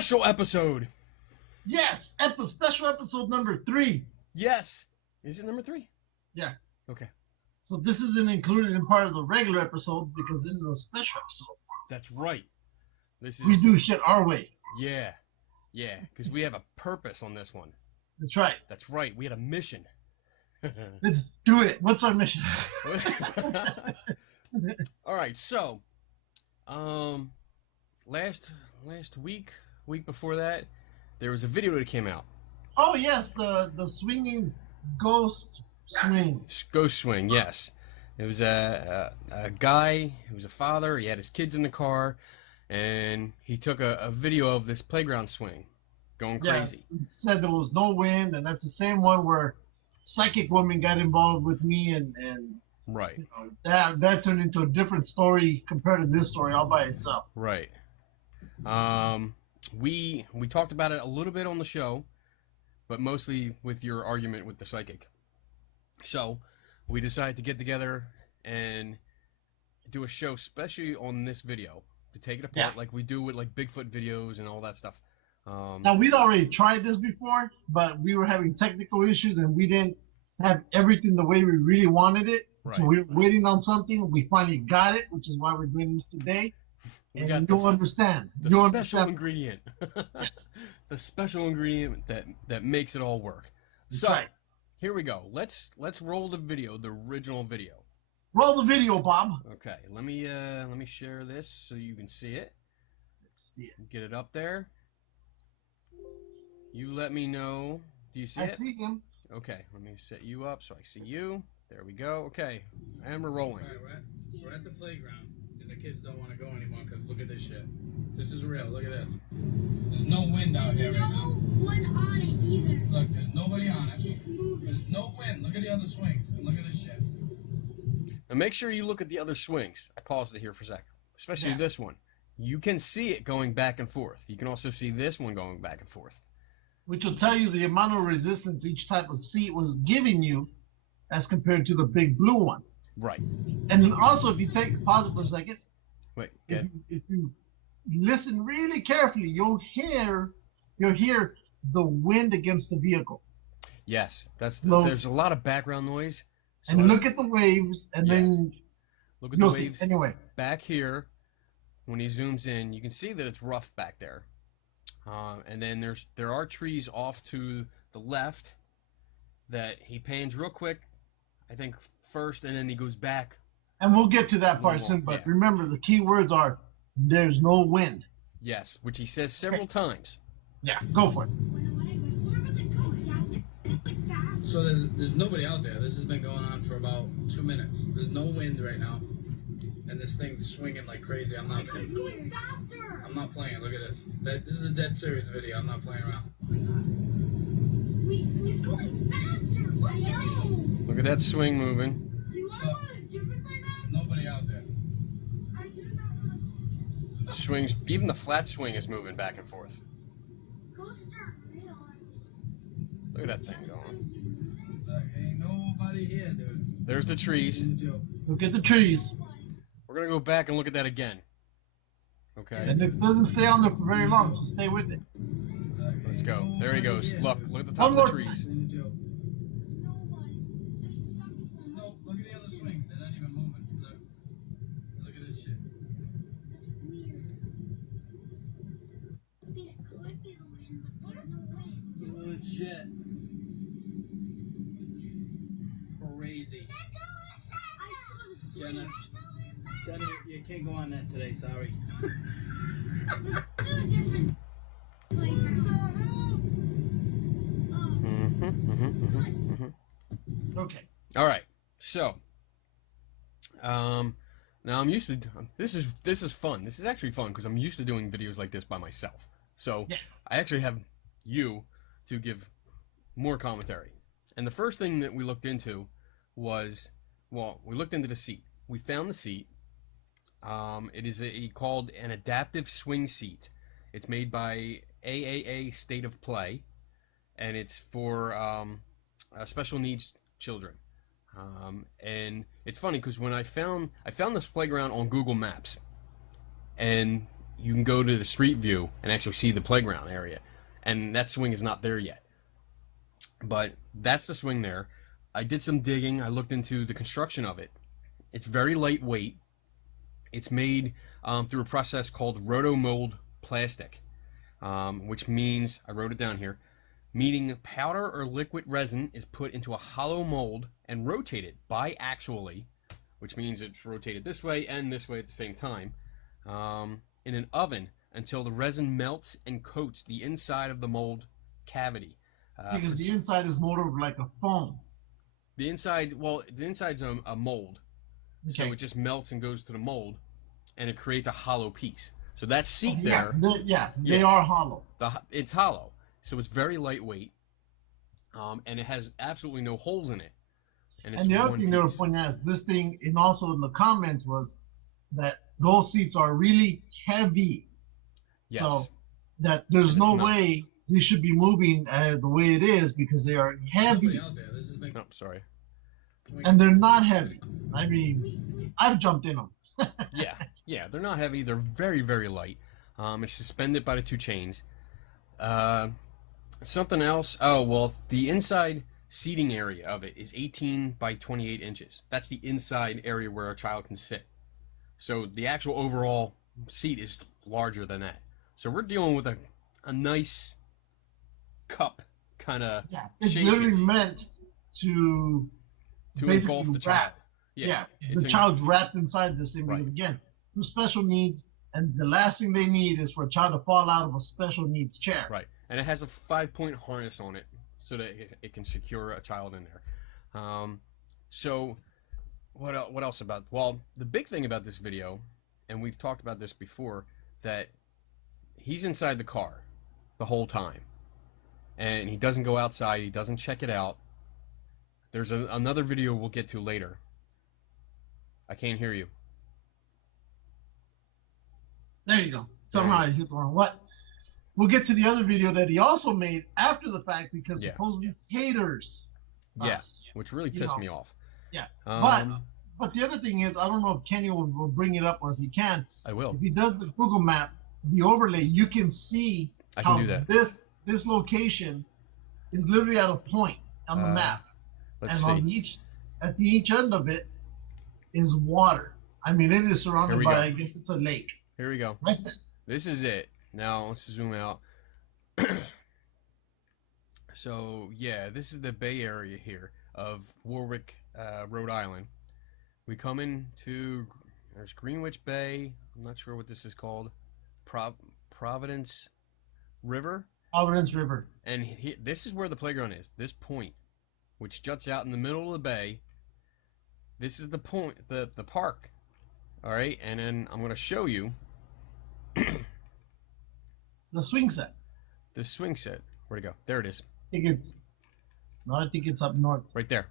special episode. Yes, special episode number 3. Yes. Is it number 3? Yeah. Okay. So this isn't included in part of the regular episode because this is a special episode. That's right. This is. We do shit our way. Yeah. Yeah, because we have a purpose on this one. That's right. That's right. We had a mission. Let's do it. What's our mission? All right. So, last week before that, there was a video that came out. Oh yes, the swinging ghost swing. Ghost swing. Yes. It was a guy who was a father. He had his kids in the car, and he took a video of this playground swing going crazy. Yes, it said there was no wind, and that's the same one where Psychic Woman got involved with me, and right. You know, that turned into a different story compared to this story all by itself. Right. We talked about it a little bit on the show, but mostly with your argument with the psychic. So we decided to get together and do a show, especially on this video, to take it apart like we do with like Bigfoot videos and all that stuff. Now, we'd already tried this before, but we were having technical issues and we didn't have everything the way we really wanted it. Right. So we were waiting on something. We finally got it, which is why we're doing this today. We and got you don't understand. The you special understand. ingredient. Yes. The special ingredient that makes it all work. That's so, right. Here we go. Let's roll the video, the original video. Roll the video, Bob. Okay, let me share this so you can see it. Let's see it. Get it up there. You let me know. Do you see it? I see him. Okay, let me set you up so I see you. There we go. Okay, and we're rolling. All right, we're at the playground, and the kids don't want to go anymore because look at this shit. This is real. Look at this. There's no wind out here right now. No one on it either. Look, there's nobody on it. It's just moving. There's no wind. Look at the other swings, and look at this shit. Now make sure you look at the other swings. I paused it here for a sec. Especially this one. You can see it going back and forth. You can also see this one going back and forth. Which will tell you the amount of resistance each type of seat was giving you as compared to the big blue one. Right. And then also, if you pause it for a second, wait, if you listen really carefully, you'll hear the wind against the vehicle. Yes, So, there's a lot of background noise. So and look at the waves, and then look at the you'll waves. see. Anyway, back here, when he zooms in, you can see that it's rough back there. And then there are trees off to the left that he pans real quick, I think first, and then he goes back. and we'll get to that part soon. But remember, the key words are "there's no wind." Yes, which he says several times. Yeah, go for it. So there's nobody out there. This has been going on for about 2 minutes. There's no wind right now, and this thing's swinging like crazy. I'm not playing. I'm not playing. Look at this. This is a dead serious video. I'm not playing around. It's going faster. Whoa. Look at that swing moving. You are on a different thing now? There's nobody out there. I do not know. Swings, even the flat swing is moving back and forth. Go start real. Look at that thing going. Look, ain't nobody here, dude. There's the trees. Look at the trees. We're gonna go back and look at that again. Okay. And it doesn't stay on there for very long, so stay with it. Let's go. There he goes. Look at the top of the trees. No, look at the other swings. They're not even moving. Look at this shit. Good shit. Crazy. Jenna, you can't go on that today, sorry. Okay. All right. So, now I'm used to this is fun. This is actually fun because I'm used to doing videos like this by myself. So I actually have you to give more commentary. And the first thing that we looked into was, well, we looked into the seat. We found the seat. It is called an adaptive swing seat. It's made by AAA State of Play, and it's for special needs children. And it's funny because when I found this playground on Google Maps, and you can go to the street view and actually see the playground area, and that swing is not there yet. But that's the swing there. I did some digging. I looked into the construction of it. It's very lightweight. It's made through a process called rotomold plastic, which means, I wrote it down here, meaning powder or liquid resin is put into a hollow mold and rotated biaxially, which means it's rotated this way and this way at the same time, in an oven until the resin melts and coats the inside of the mold cavity. Because the inside is more of like a foam. The inside's a mold. Okay. So it just melts and goes to the mold, and it creates a hollow piece. So that seat there... They are hollow. It's hollow. So it's very lightweight, and it has absolutely no holes in it. And the other thing they were pointing out is this thing, and also in the comments, was that those seats are really heavy. Yes. So that there's no way they should be moving the way it is because they are heavy. Oh, sorry. And they're not heavy. I mean, I've jumped in them. yeah, they're not heavy. They're very, very light. It's suspended by the two chains. Something else. Oh, well, the inside seating area of it is 18 by 28 inches. That's the inside area where a child can sit. So the actual overall seat is larger than that. So we're dealing with a nice cup kind of. Yeah, it's literally meant to engulf the child. Yeah, the child's wrapped inside this thing because, again, through special needs, and the last thing they need is for a child to fall out of a special needs chair. Right, and it has a 5-point harness on it so that it can secure a child in there. So what else about? Well, the big thing about this video, and we've talked about this before, that he's inside the car the whole time, and he doesn't go outside. He doesn't check it out. There's another video we'll get to later. I can't hear you. There you go. Somehow I hit the wrong what. We'll get to the other video that he also made after the fact because supposedly haters. Yes, which really pissed me off. Yeah, but the other thing is, I don't know if Kenny will bring it up or if he can. I will. If he does the Google map, the overlay, you can see how this location is literally at a point on the map. Let's and see. At each end of it is water. I mean, it is surrounded by, I guess it's a lake. Here we go. Right there. This is it. Now, let's zoom out. So, yeah, this is the Bay Area here of Warwick, Rhode Island. We come into, there's Greenwich Bay. I'm not sure what this is called. Providence River. Providence River. And this is where the playground is. This point, which juts out in the middle of the bay. This is the point, the park. All right, and then I'm going to show you the swing set. The swing set. Where'd it go? There it is. I think it's up north. Right there.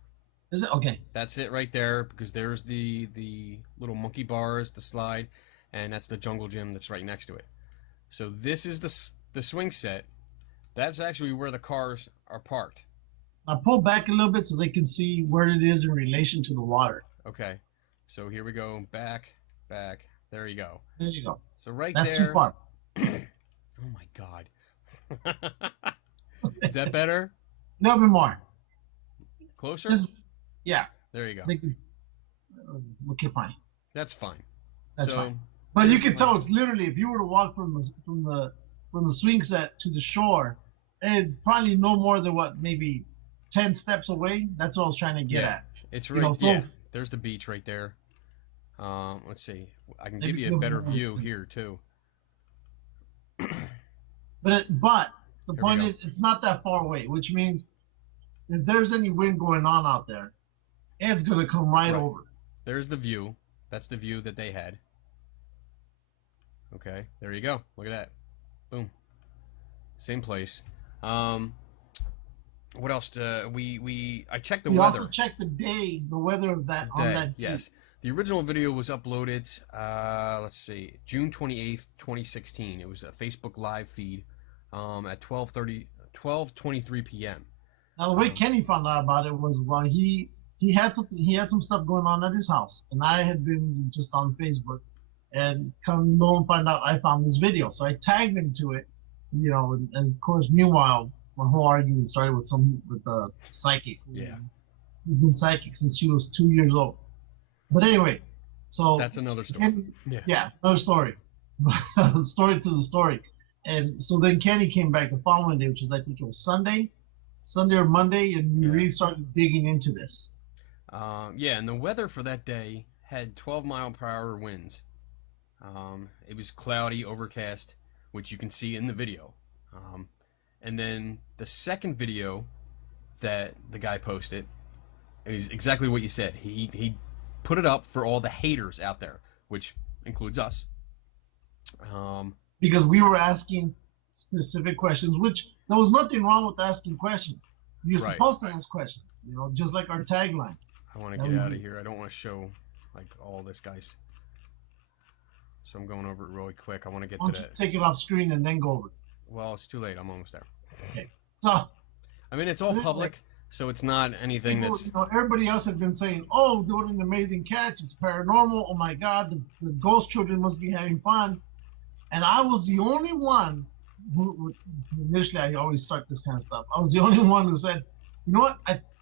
Is it? Okay. That's it right there, because there's the little monkey bars, the slide, and that's the jungle gym that's right next to it. So this is the swing set. That's actually where the cars are parked. I'll pull back a little bit so they can see where it is in relation to the water. Okay. So here we go. Back. There you go. There you go. So right that's there. That's too far. Oh my God. Is that better? A little bit more. Closer? Yeah. There you go. Okay, fine. That's fine. That's fine. But you can tell it's literally, if you were to walk from the swing set to the shore, and probably no more than maybe 10 steps away. That's what I was trying to get at. It's right. There's the beach right there. Let's see. I can give you a better view here too. But the point is, it's not that far away, which means if there's any wind going on out there, it's gonna come right over. There's the view. That's the view that they had. Okay, there you go. Look at that. Boom. Same place. What else? I checked the weather. We also checked the weather of that on that day. Yes. The original video was uploaded, let's see, June 28th, 2016. It was a Facebook live feed at 12:23 p.m. Now, the way Kenny found out about it was while he had some stuff going on at his house, and I had been just on Facebook, And come lo and find out, I found this video, so I tagged him to it, and of course, meanwhile, my whole argument started with the psychic. Yeah. He's been psychic since she was 2 years old. But anyway, so that's another story. Yeah, another story. Story to the story. And so then Kenny came back the following day, which is, I think it was Sunday or Monday, and we really started digging into this. Yeah, and the weather for that day had 12-mile-per-hour winds. It was cloudy, overcast, which you can see in the video. And then the second video that the guy posted is exactly what you said. He put it up for all the haters out there, which includes us. Because we were asking specific questions, which there was nothing wrong with asking questions. You're supposed to ask questions, just like our taglines. I want to get out of here. I don't want to show like all this, guys. So I'm going over it really quick. I want to get to that. Take it off screen and then go over it. Well, it's too late. I'm almost there. Okay. So, I mean, it's all public, so it's not anything that's... everybody else had been saying, oh, doing an amazing catch. It's paranormal. Oh, my God. The ghost children must be having fun. And I was the only one who, initially, I always start this kind of stuff. I was the only one who said, you know what?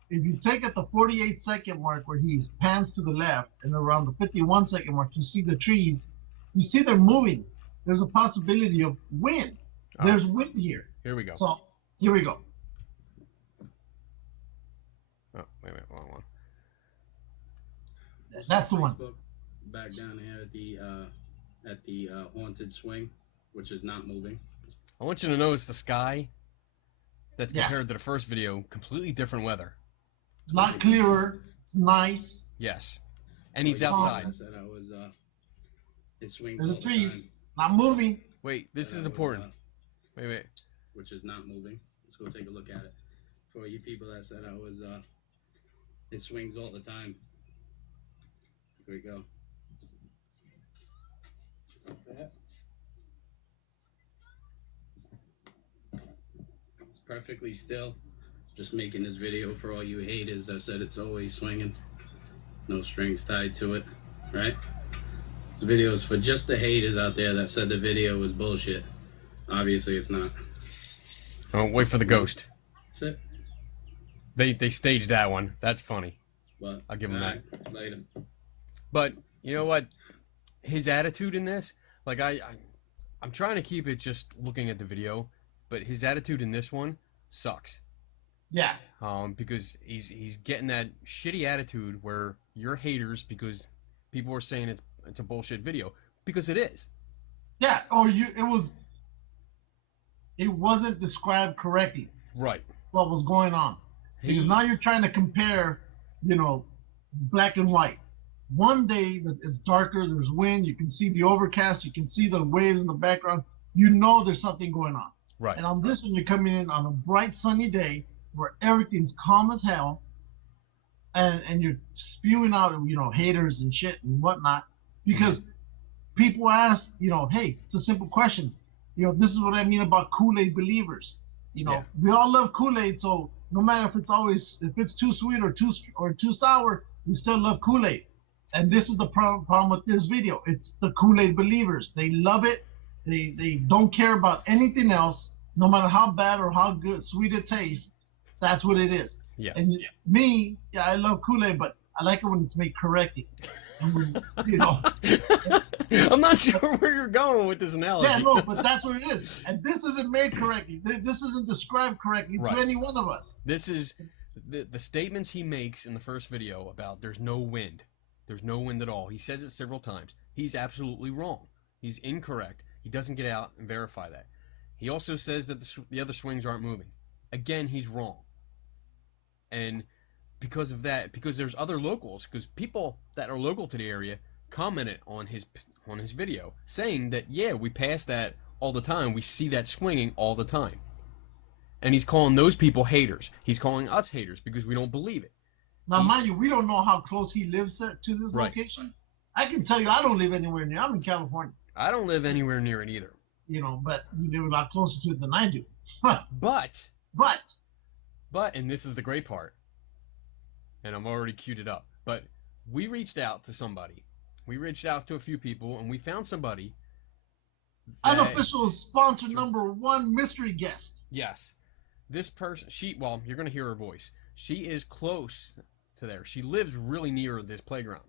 If you take at the 48-second mark where he pans to the left and around the 51-second mark, you see the trees. You see they're moving. There's a possibility of wind. There's wind here. Here we go. So, here we go. Oh, wait a minute. Wrong one. That's the one. Back down here at the haunted swing, which is not moving. I want you to notice the sky. That's compared to the first video. Completely different weather. It's not clearer. It's nice. Yes. And he's outside. I said it swings. There's the trees. Not moving. Wait, this is important. Wait. Which is not moving. Let's go take a look at it. For you people that said it swings all the time. Here we go. It's perfectly still. Just making this video for all you haters that said it's always swinging. No strings tied to it, right? This video is for just the haters out there that said the video was bullshit. Obviously, it's not. Oh, wait for the ghost. That's it. They staged that one. That's funny. But I'll give him that. Later. But you know what? His attitude in this, like I'm trying to keep it just looking at the video, but his attitude in this one sucks. Yeah. Because he's getting that shitty attitude where you're haters because people are saying it's a bullshit video, because it is. Yeah. Or it wasn't described correctly. Right. What was going on? Because now you're trying to compare, black and white. One day that it's darker, there's wind, you can see the overcast, you can see the waves in the background. There's something going on. Right. And on this one, you're coming in on a bright sunny day where everything's calm as hell, and you're spewing out, haters and shit and whatnot, because people ask, hey, it's a simple question. This is what I mean about Kool-Aid believers. We all love Kool-Aid, so no matter if it's too sweet or too sour, we still love Kool-Aid. And this is the problem with this video. It's the Kool-Aid believers. They love it. They don't care about anything else, no matter how bad or how good, sweet it tastes. That's what it is. Yeah. And me, I love Kool-Aid, but I like it when it's made correctly. I'm not sure where you're going with this analogy. Yeah, no, but that's what it is. And this isn't made correctly. This isn't described correctly to any one of us. This is the statements he makes in the first video about there's no wind. There's no wind at all. He says it several times. He's absolutely wrong. He's incorrect. He doesn't get out and verify that. He also says that the other swings aren't moving. Again, he's wrong. And because of that, because there's other locals, because people that are local to the area commented on his video saying that, yeah, we pass that all the time. We see that swinging all the time. And he's calling those people haters. He's calling us haters because we don't believe it. Now, mind you, we don't know how close he lives to this location. I can tell you I don't live anywhere near. I'm in California. I don't live anywhere near it either. But you live a lot closer to it than I do. But, and this is the great part, and I'm already queued it up, but we reached out to somebody We reached out to a few people, and we found somebody. Unofficial sponsor number 1 mystery guest. Yes. This person, well, you're going to hear her voice. She is close to there. She lives really near this playground.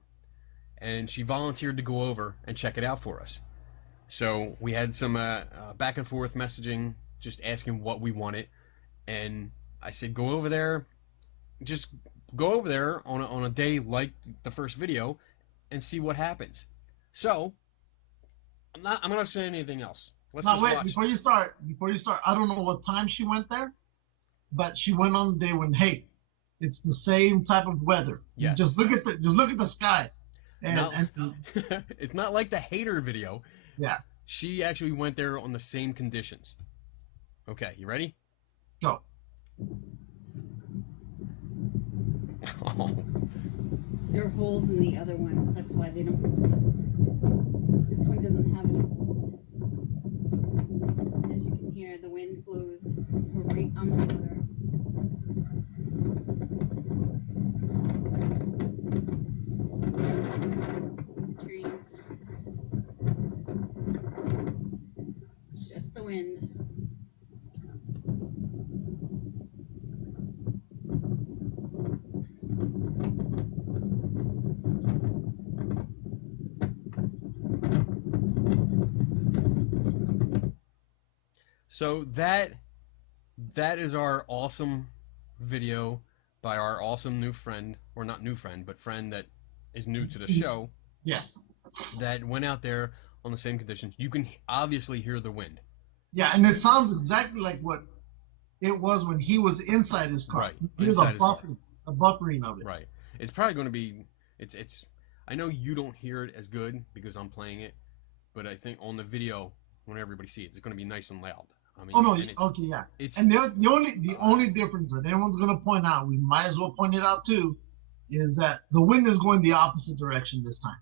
And she volunteered to go over and check it out for us. So we had some back and forth messaging, just asking what we wanted. And I said, go over there. Just go over there on a day like the first video and see what happens. So I'm not going to say anything else. Let's just watch. Before you start, I don't know what time she went there, but she went on the day when, hey, it's the same type of weather. Yes. Just look at the sky. And it's not like the hater video. Yeah. She actually went there on the same conditions. Okay, you ready? Go. Oh. There are holes in the other ones. That's why they don't. This one doesn't have any. As you can hear, the wind blows right on the water. Trees. It's just the wind. So that is our awesome video by our awesome new friend, or not new friend, but friend that is new to the show. Yes. That went out there on the same conditions. You can obviously hear the wind. Yeah, and it sounds exactly like what it was when he was inside his car. Right. Here's a buffering of it. Right. It's probably going to be. It's. I know you don't hear it as good because I'm playing it, but I think on the video when everybody sees it, it's going to be nice and loud. I mean, oh no! Okay, yeah. And the only difference that anyone's going to point out, we might as well point it out too, is that the wind is going the opposite direction this time.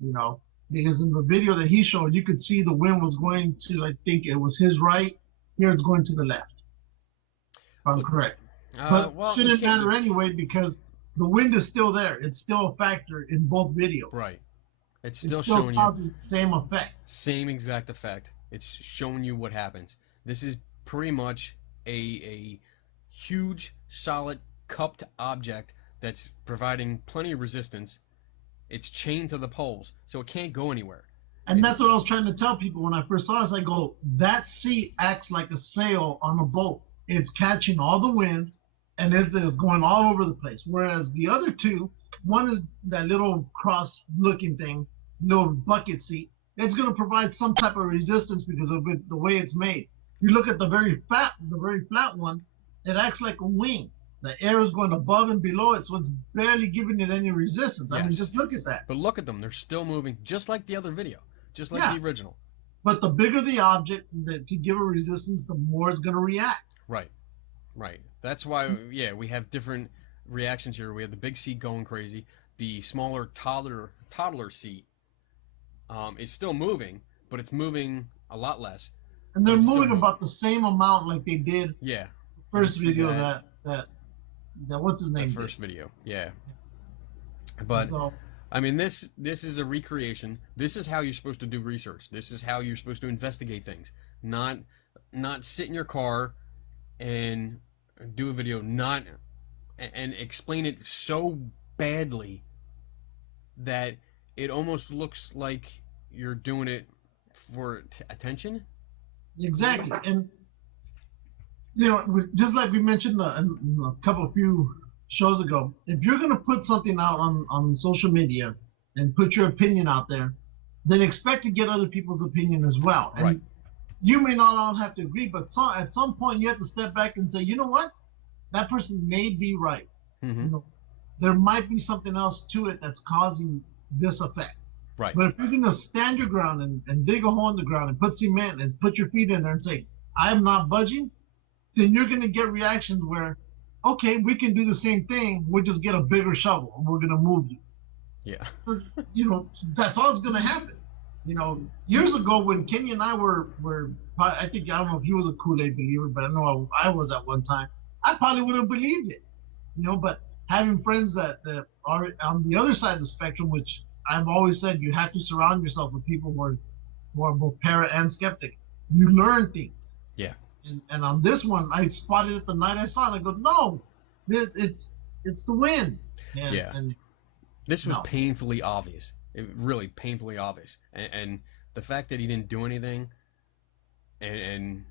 You know, because in the video that he showed, you could see the wind was going to, I think it was his right. Here it's going to the left. If I'm correct. But well, shouldn't matter anyway because the wind is still there. It's still a factor in both videos. Right. It's still showing you the same effect. Same exact effect. It's showing you what happens. This is pretty much a huge, solid, cupped object that's providing plenty of resistance. It's chained to the poles, so it can't go anywhere. And that's what I was trying to tell people when I first saw this. I go, that seat acts like a sail on a boat. It's catching all the wind, and it's going all over the place. Whereas the other two, one is that little cross-looking thing, little bucket seat. It's going to provide some type of resistance because of the way it's made. You look at the very flat one, it acts like a wing. The air is going above and below it, so it's barely giving it any resistance. Yes. I mean, just look at that. But look at them. They're still moving, just like the other video, just like the original. But the bigger the object to give a resistance, the more it's going to react. Right. Right. That's why, we have different reactions here. We have the big seat going crazy. The smaller toddler seat is still moving, but it's moving a lot less. And they're moving about the same amount like they did. Yeah. First video that what's his name? The first video, yeah. But I mean, this is a recreation. This is how you're supposed to do research. This is how you're supposed to investigate things. Not sit in your car and do a video, and explain it so badly that it almost looks like you're doing it for attention. Exactly, and just like we mentioned a few shows ago, if you're going to put something out on social media and put your opinion out there, then expect to get other people's opinion as well. And right. You may not all have to agree, but at some point you have to step back and say, you know what, that person may be right. Mm-hmm. There might be something else to it that's causing this effect. Right. But if you're going to stand your ground and dig a hole in the ground and put cement and put your feet in there and say, I'm not budging, then you're going to get reactions where, okay, we can do the same thing. We'll just get a bigger shovel and we're going to move you. Yeah. That's all that's going to happen. Years ago when Kenny and I were I don't know if he was a Kool-Aid believer, but I know I was at one time. I probably would have believed it. But having friends that are on the other side of the spectrum, which I've always said you have to surround yourself with people who are both para and skeptic. You learn things. Yeah. And on this one, I spotted it the night I saw it. I go, no, it's the wind. And, yeah. And, this was painfully obvious. Really painfully obvious. And the fact that he didn't do anything and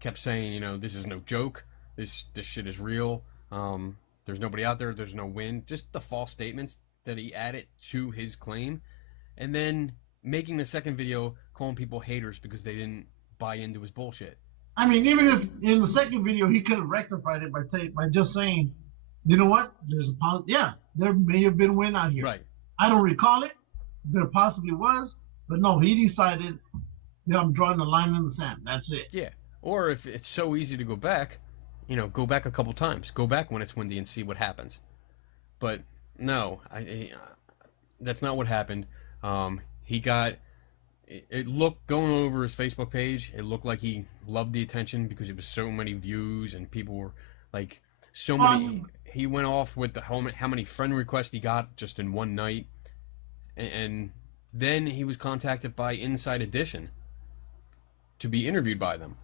kept saying, you know, this is no joke. This shit is real. There's nobody out there. There's no wind. Just the false statements that he added to his claim. And then making the second video calling people haters because they didn't buy into his bullshit. I mean, even if in the second video he could have rectified it by just saying, you know what, there may have been wind out here. Right. I don't recall it. There possibly was, but no, he decided, I'm drawing a line in the sand. That's it. Yeah. Or if it's so easy to go back, you know, go back a couple times. Go back when it's windy and see what happens. But no, that's not what happened. He got. It looked, going over his Facebook page, it looked like he loved the attention because it was so many views and people were like so many. He went off with how many friend requests he got just in one night, and then he was contacted by Inside Edition to be interviewed by them.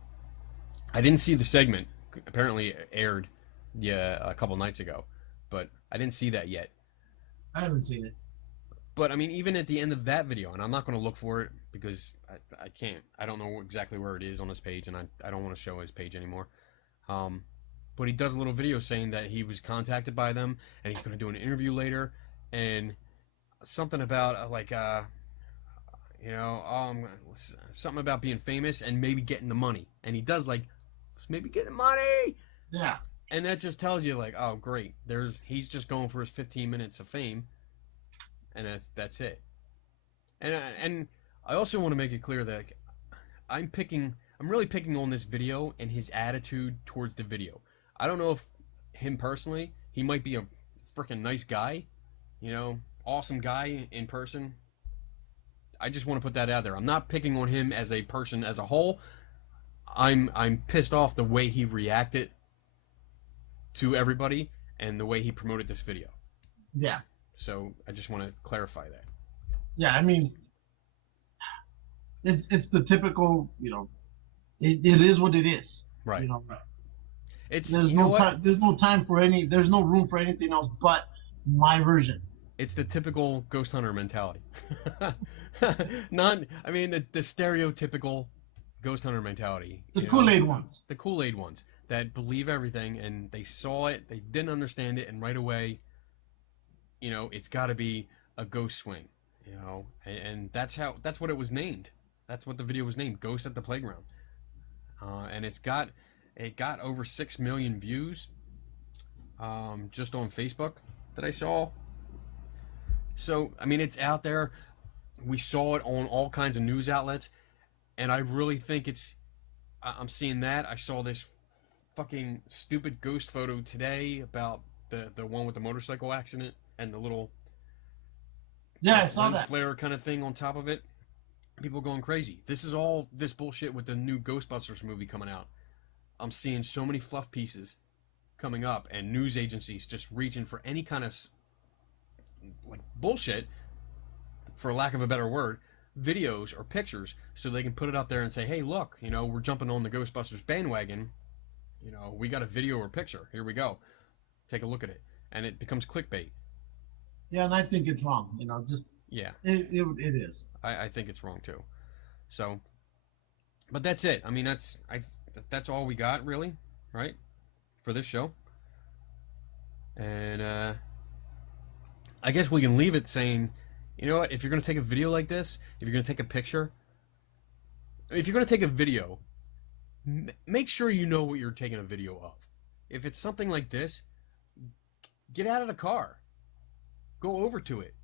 I didn't see the segment. Apparently it aired a couple nights ago, but I didn't see that yet. I haven't seen it. But I mean, even at the end of that video, and I'm not going to look for it because I can't. I don't know exactly where it is on his page, and I don't want to show his page anymore. But he does a little video saying that he was contacted by them, and he's going to do an interview later, and something about something about being famous and maybe getting the money, and he does like maybe getting the money. Yeah. And that just tells you like, oh great, he's just going for his 15 minutes of fame. And that's it. And I also want to make it clear that I'm really picking on this video and his attitude towards the video. I don't know if him personally, he might be a freaking nice guy, you know, awesome guy in person. I just want to put that out there. I'm not picking on him as a person as a whole. I'm pissed off the way he reacted to everybody and the way he promoted this video. Yeah. So I just want to clarify that. Yeah, I mean, it's the typical, you know, it is what it is. Right. You know, there's no time for there's no room for anything else but my version. It's the typical ghost hunter mentality. The stereotypical ghost hunter mentality. The Kool-Aid ones. The Kool-Aid ones that believe everything and they saw it, they didn't understand it, and right away, you know, it's got to be a ghost swing, you know, and that's what it was named. That's what the video was named, Ghost at the Playground. And it got over 6 million views, just on Facebook that I saw. So, I mean, it's out there. We saw it on all kinds of news outlets, and I really think I'm seeing that. I saw this fucking stupid ghost photo today about the one with the motorcycle accident and the little I saw lens that flare kind of thing on top of it. People going crazy. This is all this bullshit with the new Ghostbusters movie coming out. I'm seeing so many fluff pieces coming up and news agencies just reaching for any kind of like bullshit, for lack of a better word, videos or pictures so they can put it up there and say, hey, look, you know, we're jumping on the Ghostbusters bandwagon. You know, we got a video or picture. Here we go. Take a look at it. And it becomes clickbait. Yeah, and I think it's wrong. You know, just yeah, it is. I think it's wrong too. So, but that's it. I mean, that's all we got really, right, for this show. And I guess we can leave it saying, you know what? If you're gonna take a video like this, if you're gonna take a picture, if you're gonna take a video, make sure you know what you're taking a video of. If it's something like this, get out of the car. Go over to it.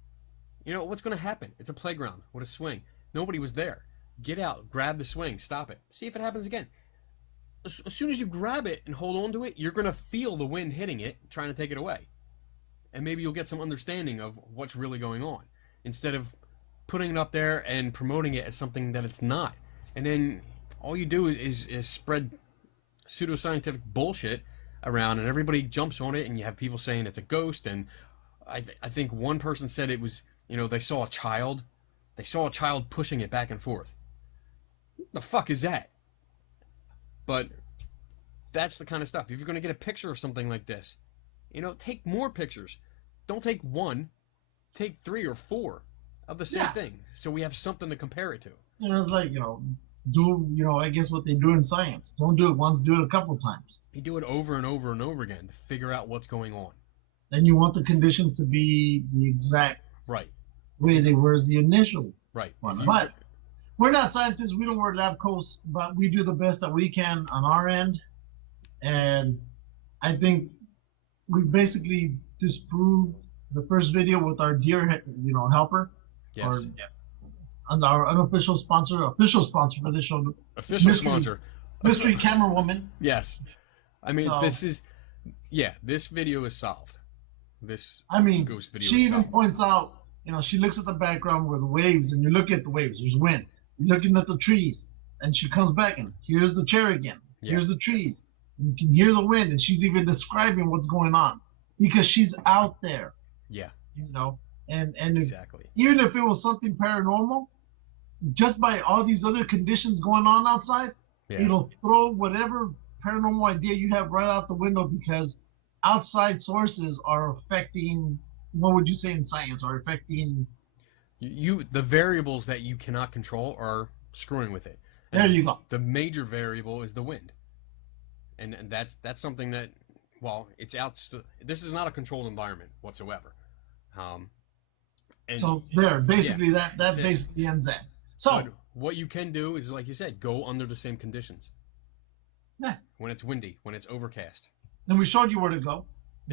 You know, what's going to happen? It's a playground with a swing. Nobody was there. Get out. Grab the swing. Stop it. See if it happens again. As soon as you grab it and hold on to it, you're going to feel the wind hitting it, trying to take it away. And maybe you'll get some understanding of what's really going on, instead of putting it up there and promoting it as something that it's not. And then all you do is spread pseudoscientific bullshit around, and everybody jumps on it, and you have people saying it's a ghost. And I think one person said it was You know, they saw a child. They saw a child pushing it back and forth. What the fuck is that? But that's the kind of stuff. If you're going to get a picture of something like this, you know, take more pictures. Don't take one. Take 3 or 4 of the same thing, so we have something to compare it to. You know, it's like, I guess what they do in science. Don't do it once, do it a couple times. You do it over and over and over again to figure out what's going on. Then you want the conditions to be the exact right way they were as the initial one. But we're not scientists. We don't wear lab coats, but we do the best that we can on our end. And I think we basically disproved the first video with our dear, helper. Yes. And our unofficial sponsor, official sponsor for this show. Official sponsor. Mystery camera woman. Yes. I mean, this video is solved. Ghost video she even points out, she looks at the background where the waves, and you look at the waves, there's wind. You're looking at the trees, and she comes back, and here's the chair again. Here's the trees. And you can hear the wind, and she's even describing what's going on because she's out there. Yeah. And exactly. Even if it was something paranormal, just by all these other conditions going on outside, it'll throw whatever paranormal idea you have right out the window because outside sources are affecting, what would you say in science, are affecting... The variables that you cannot control are screwing with it. And there you go. The major variable is the wind. And that's something that, it's out... This is not a controlled environment whatsoever. So there, basically that basically ends that. So but what you can do is, like you said, go under the same conditions. Yeah. When it's windy, when it's overcast. Then we showed you where to go.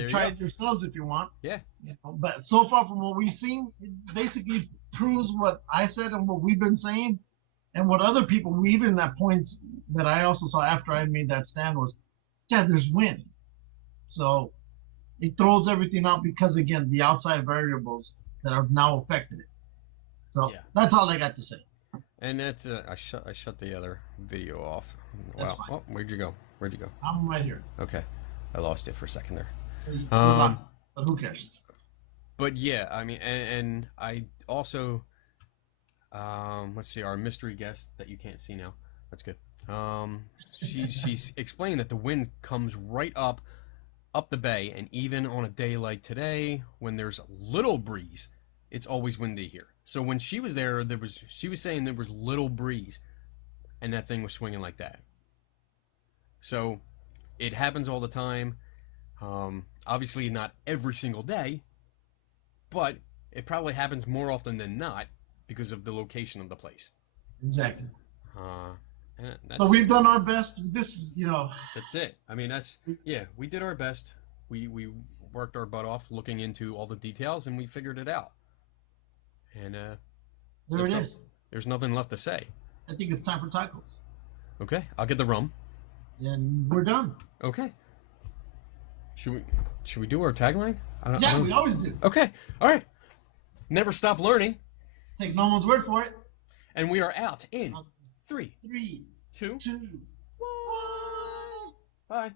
Try it yourselves if you want. Yeah. But so far from what we've seen, it basically proves what I said and what we've been saying, and what other people, even at points that I also saw after I made that stand was, there's wind. So it throws everything out because, again, the outside variables that have now affected it. So that's all I got to say. And that's I shut the other video off. That's fine. Oh, where'd you go? I'm right here. Okay, I lost it for a second there. But who cares? But yeah, I mean, and I also, let's see, our mystery guest that you can't see now. That's good. She's explained that the wind comes right up the bay, and even on a day like today, when there's a little breeze, it's always windy here. So when she was there, she was saying there was little breeze, and that thing was swinging like that. So it happens all the time. Obviously not every single day, but it probably happens more often than not because of the location of the place. Exactly. So we've done our best. That's it. I mean, we did our best. We worked our butt off looking into all the details, and we figured it out. And there it is. There's nothing left to say. I think it's time for tacos. Okay, I'll get the rum. And we're done. Okay. Should we do our tagline? We always do. Okay. All right. Never stop learning. Take no one's word for it. And we are out in 3, 3, 2, 1. Bye.